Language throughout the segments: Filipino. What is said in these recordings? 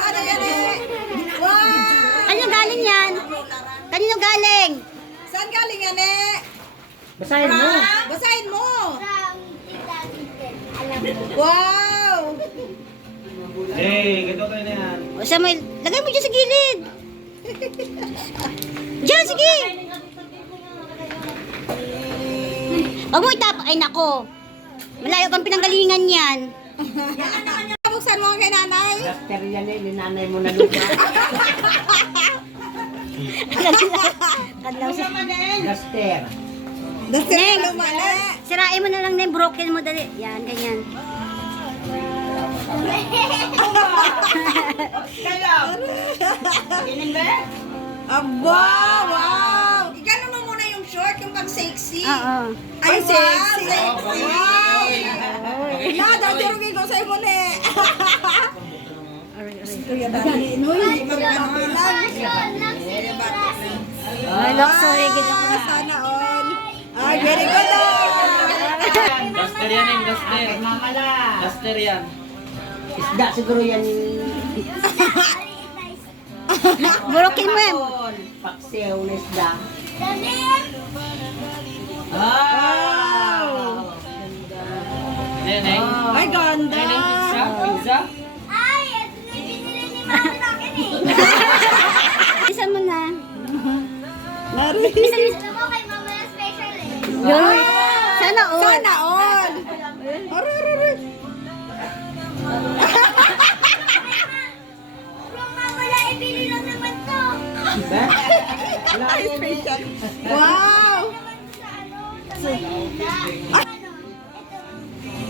Sana yan eh. Wow! Kanino galing yan? Kanino galing? Saan galing yan eh? Basahin mo. Basahin mo. Wow! Hey, ganito tayo na yan. O Samuel, lagay mo dyan sa gilid. Diyan, sige. Huwag mo itap. Ay, nako. Malayo pang pinanggalingan yan. Buksan mo kay nanay. Duster yan eh, ninanay mo na lupa. Kadlaw sa... Duster. Duster Neng, na lumala. sirain mo na lang na yung broken mo dali. Yan, ganyan. Aba, wow! Igano mo muna yung short, yung pang sexy. Oo. Ay, sexy. Wow! Nadadurugin ko sa'yo mo na eh. Kuya Dani, no, hindi magkakalang. Ay, luxury. Gito ko. Sana all. Ay, very good. Duster yan yung duster. Mamala. Duster yan. Isda siguro yan. Broken mo yan. Paksiw na isda. Wow! Ayan, eh. Ay, ganda. Ayan ang pizza. Pizza. Isa mo na. Mari. Yun. Sana all. Sana all. Aray, aray, aray. Diba? Wala Ay, yan eh. special. Wow!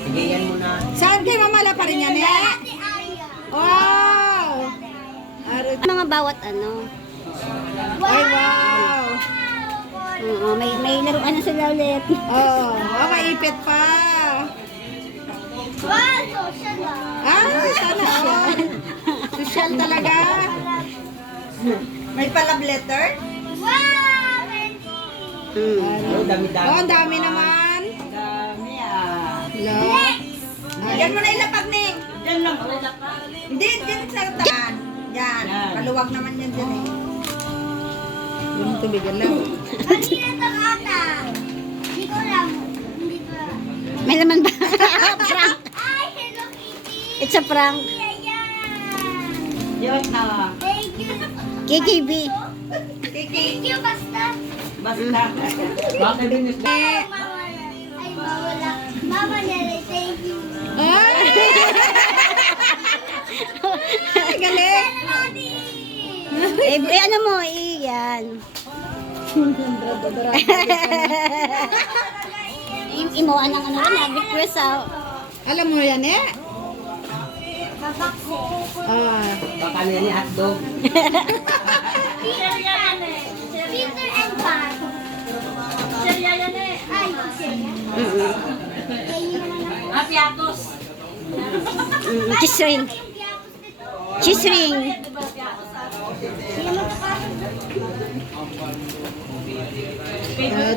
Sige, yan muna. Saan kay mamala pa rin yan eh? Wow! Aray. Mga bawat ano. Ay, wow! Oo, may laruan na sila ulit. Oh, maipit pa. Ah, sana all. Social talaga. May pa-love letter? Oh, dami-dami. Oh, ang dami naman. Dami ah. Hello. Yan mo na ilapag, Ning. Diyan lang. Hindi, dyan sa taan. Yan. Yan. Maluwag naman yan dyan eh. Yung tubigan lang. May laman ba? Prank. It's a prank. Yun na. KKB. Basta. Bakit din isda? Mama niya, thank you. Ay, galing. Ano mo, yan. Imuha ng ano na, request sa... Alam mo yan eh? Babakse. Ah. Baka na yan ni hotdog. Peter and Pan. Ay, Cheese ring. Cheese ring.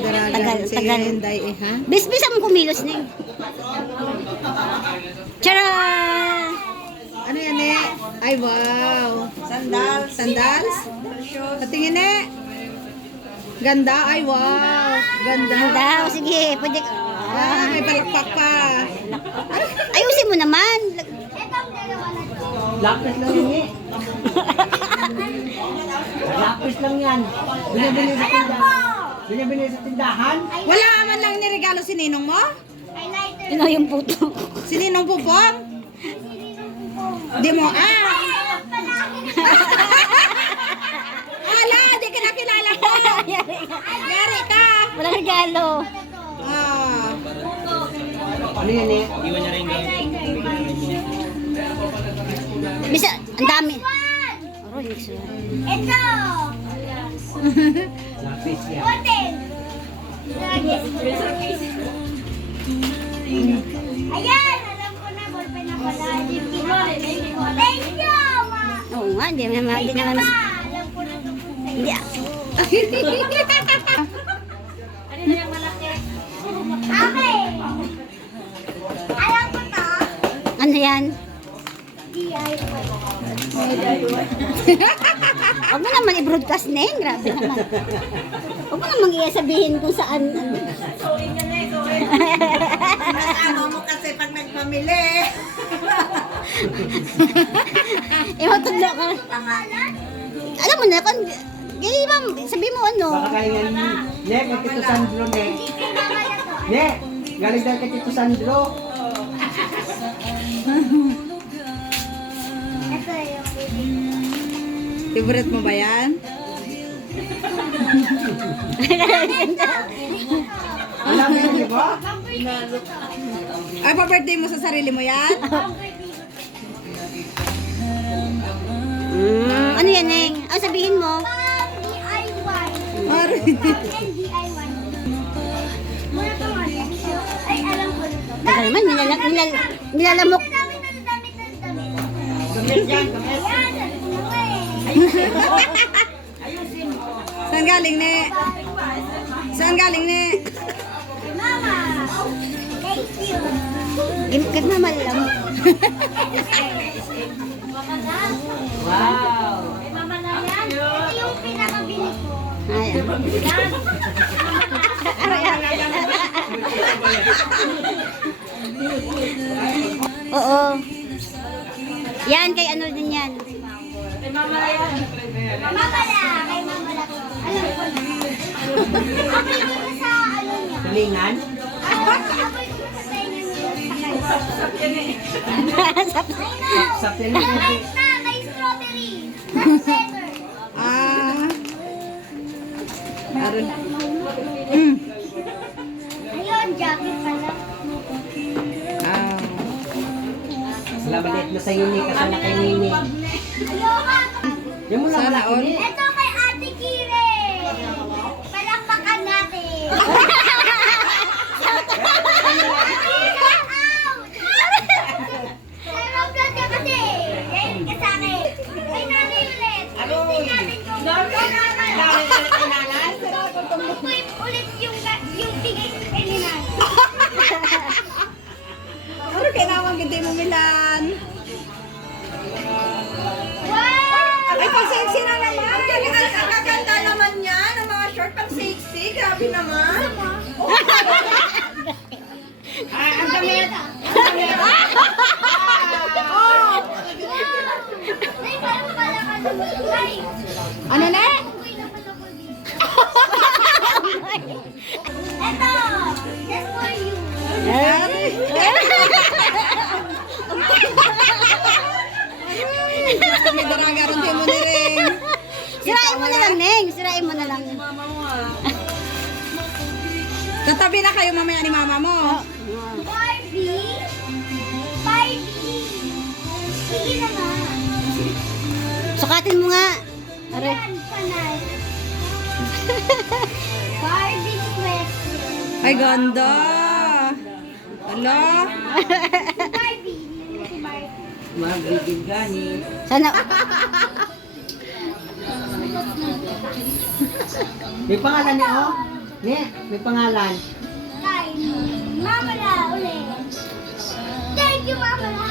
Daragan si Tagal. Inday eh, ha? Bis-bis ang kumilos na yun. Tara! Ano yan eh? Ay, wow. Sandals. Sandals? Patingin eh. Ganda. Ay, wow. Ganda. Ganda. O sige, pwede ka. Ah, may palakpak pa. Ayusin mo naman. Itong dalawa na to. Lapis lang yan eh. Lapis lang yan. Binibili sa tindahan. Binibili sa tindahan. Wala man lang niregalo si Ninong mo? Highlighter. Ino yung puto. Si Ninong Pupong? Di mo, Ala, di ka nakilala ko. Yari ka. Walang regalo. Ah. Ano yan eh? Iwan niya rin yung... Bisa, ang dami. Aroy, next one. Ito. Lapis yan. Hotel. Ayan, alam ko na, ballpen na pala. Thank you, ma. Oo nga, hindi naman mas... Alam ko na ito. Hindi ah. Okay. Alam ko to. Ano yan? DIY. Huwag mo naman i-broadcast, Neng. Grabe naman. Huwag mo naman sabihin kung saan. Ano mo kasi pag nagpamili. Imatudlo ka. Alam mo na, ganyan ba, sabihin mo ano. Baka kaya yan. Ne, kay Tito Sandro, ne. Ne, galing daw kay Tito Sandro. Ito yung Favorite mo ba yan? Alam mo yun, di ba? Ay, pa-birthday mo sa sarili mo yan? Ano yan, Neng? Ano sabihin mo? DIY. Or- DIY. Muna pa nga. Ay, alam ko na to. Teka naman, nilalamok. Damit. Gamit yan, gamit. Ayan, sabi ko na ba eh. Saan galing, ne? Saan galing, ne? Mama, thank you. Gimkat na malamok. Wow. Kay mama na yan. Ito yung pinakabili ko. Ay, Yan. oo. Yan, kay ano din yan. Mama la, kay mama la. Alam ko na. Amoy ko na sa ano niya. Tulingan. Amoy ko na sa inyo niya. Sa tulingan. Kahit na, may strawberry. That's better. Ah. Meron. Ayun, jacket pala. Ah. Salamat na sa iyo, ni. Kasama kay Nini. Ayoko. Yan mo lang Sana malaki, all. ni. Ito kay Ate Kire. Palakpakan natin. Shout out! Sarap lang niya kasi. Yan ka sa akin. Ay, nanay ulit. Alistin natin kung ulit yung bigay kay ni nanay. Ano kailangan hindi mo milan? Wow! Ay, pang sexy na naman. Ang kakanta naman yan. Ang mga short pang sexy. Grabe naman. Ang damit. Ay, parang pala ka naman. Ay, Ano na? okay naman ako dito. Ito, just for you. May daraga rin din mo na rin. Sirain mo na lang, Neng. Sirain mo na lang. Tatabi na kayo mamaya ni mama mo. Barbie? Barbie! Sige na nga. Sukatin mo nga. Aray. Yan, panay. Barbie sweater. Ay, ganda. Hala. Barbie. Hindi si Barbie. Magbibigani. Sana, May pangalan niya, oh. Ne, may pangalan. Kay Mama La ulit. Thank you, Mama La.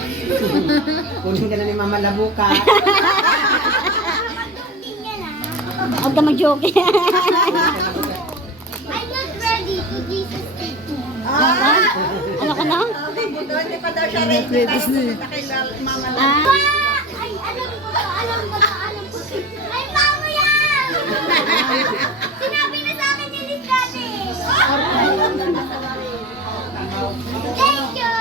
Kunin ka na ni Mama Labuka. Matungking niya na. huwag ka mag-joke. I'm not ready to Jesus take me. Ano ka na? Hindi pa daw siya ready. Pupunta kay mama lang. Ah, Ay, alam ko to. Ay, Mama yan! Sinabi na sa akin ni Liz dati. Thank you!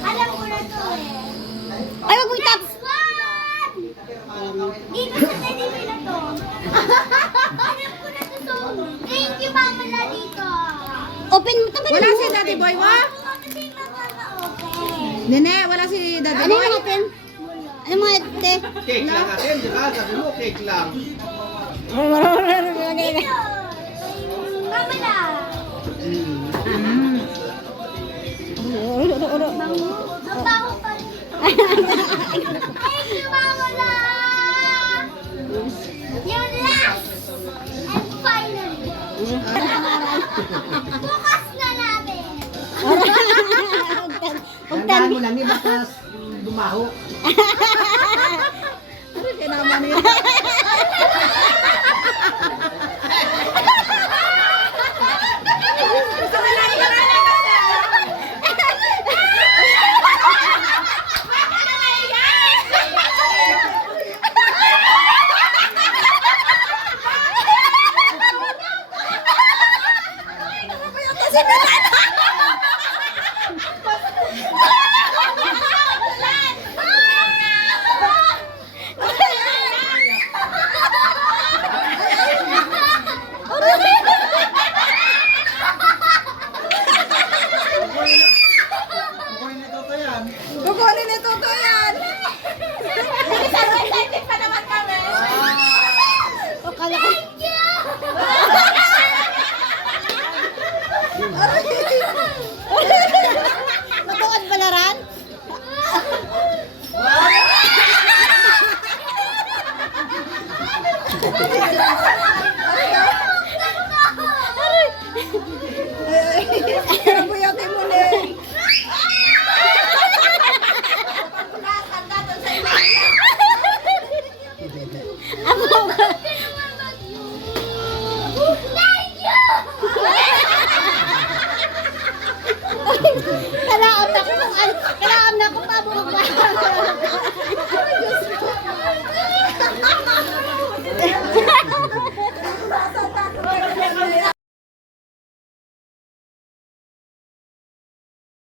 Alam ko na to eh. ay, huwag mo itap. Next one! Dito sa teddy bear na to. Alam ko na to. Thank you, Mama La, dito. Open mo. Tagal Wala mo. si Daddy Boy, wa? Kasi makaka-open. Nene, wala si Daddy Ano Boy. yung open? Ano mga ate? Cake lang atin, di ba? Sabi mo, cake lang. Dito. Mama La. Ang baho pa rin. Thank you, Mama La. Yung last and finally. Bukas na natin. Huwag Tandaan mo lang, iba ka dumaho. Ano kaya naman yun? Kukunin ni Toto yan. Excited pa naman kami. O, kala ko. Matuan palaran? Buyatin mo na eh. Ako ba? Kalaam na ko kung ano. Kalaam na ko pa.